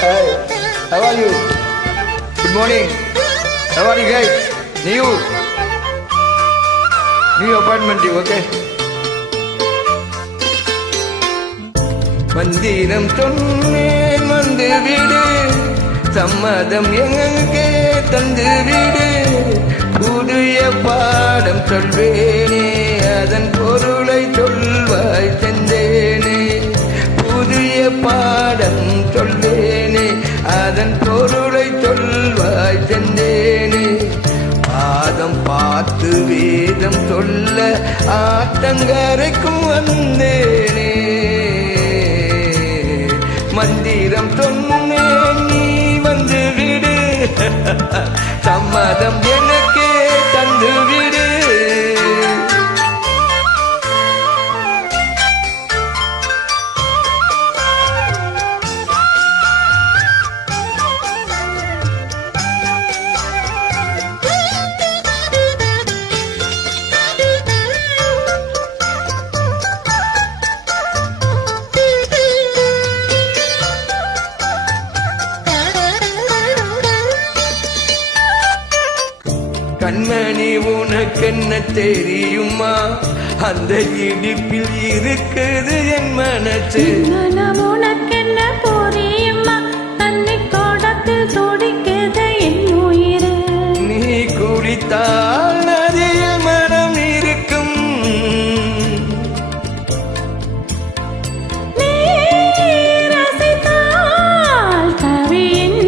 Hey, how are you? Good morning. How are you guys? New appointment, okay? மந்திரம் சொன்னேன் வந்து விடு, சம்மதம் எங்கே தந்து விடு, புதிய பாடம் சொல்வேனே அதன் பொருளை சொல்வாய் செந்தேனே, புதிய பாடம் சொல்வேனே அதன் பொருளை சொல்வாய் செந்தேனே, பாதம் பார்த்து வேதம் சொல்ல ஆத்தங்கரைக்கும் வந்தேனே, மந்திரம் சொன்னேன் நீ வந்து விடு, சம்மதம் எனக்கே தந்து விடு. கண்மணி உனக்கென்ன தெரியுமா, அந்த இடிப்பில் இருக்குது என் மனசு, உனக்கென்ன புரியுமா, தண்ணி கோடத்தில் துடிக்குது என் உயிர், நீ குடித்தால் நதியில் மனம் இருக்கும், நீ ரசித்தால் கவியின்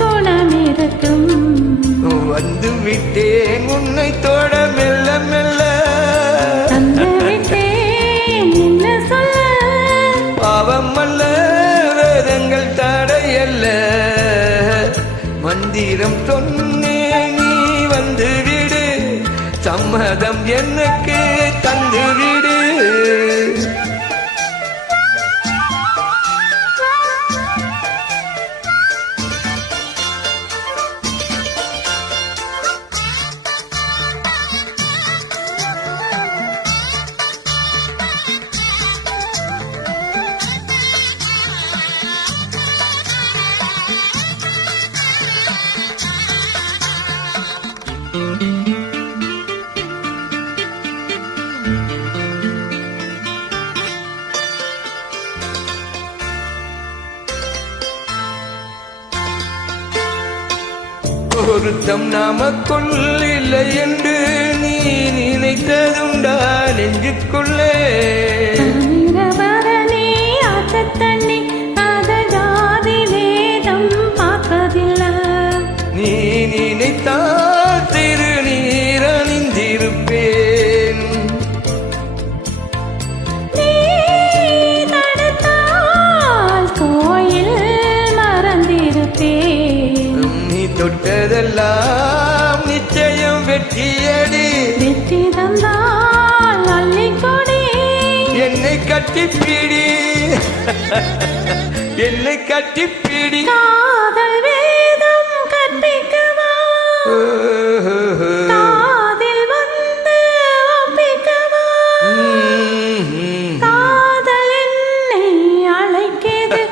குணம் இருக்கும், வந்து விட்டேன் உன்னை தொட மெல்ல மெல்ல, தந்து விட்டேன் என்ன சொல்ல, பாவம் அல்ல வேதங்கள் தடையல்ல, மந்திரம் சொன்னேன் நீ வந்து விடு, சம்மதம் எனக்கு தந்து விடு. பொருத்தம் நமக்குள் இல்லை என்று நீ நினைத்ததுண்டா நெஞ்சுக்குள்ளே, நீ ஆத்தத்தண்ணி அத ஜாதி வேதம் பார்ப்பதில்லை, நீ நினைத்தால் திருநீர் அணிந்திருப்பேன், நீ தடுத்தால் கோயில் மறந்திருப்பேன், நீ தொட்டதெல்லாம் நிச்சயம் வெற்றியடி, வெற்றி தந்தால் அள்ளிக்கொடி, என்னை கட்டிப்பிடி என்னை கட்டிப்பிடி, காதல் வேதம் கற்பிக்கவா, காதில் வந்து ஒப்பிக்கவா, காதல் என்னை அழைக்குது,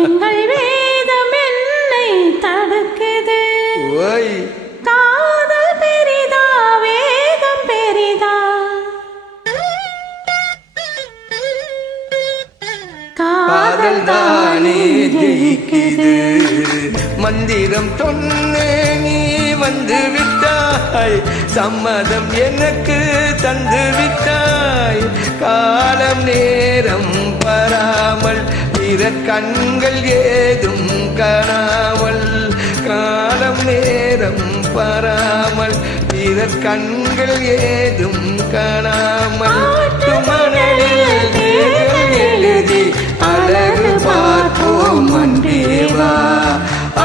எங்கள் வேதம் என்னை தடுக்குது, ஓய் காதல் பெரிதா வேதம் பெரிதா, காதல் தானே ஜெயிக்குது, மந்திரம் சொன்னேன் நீ வந்து விட்டாய், சம்மதம் எனக்கு தந்து விட்டாய், காலம் நேரம் பராமல் பிற கண்கள் ஏதும் காணாமல், காலம் நேரம் பராமல் பிற கண்கள் ஏதும் காணாமல், மணலில் எழுதி அழகு பார்ப்போம் அன்பேவா,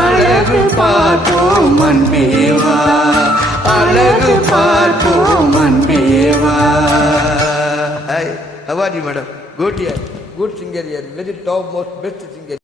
அழகு பார்ப்போம் அன்பேவா, அழகு பார்ப்போம் அன்பேவா. Hi, how are you, madam? Good here, good singer here, very top most best singer.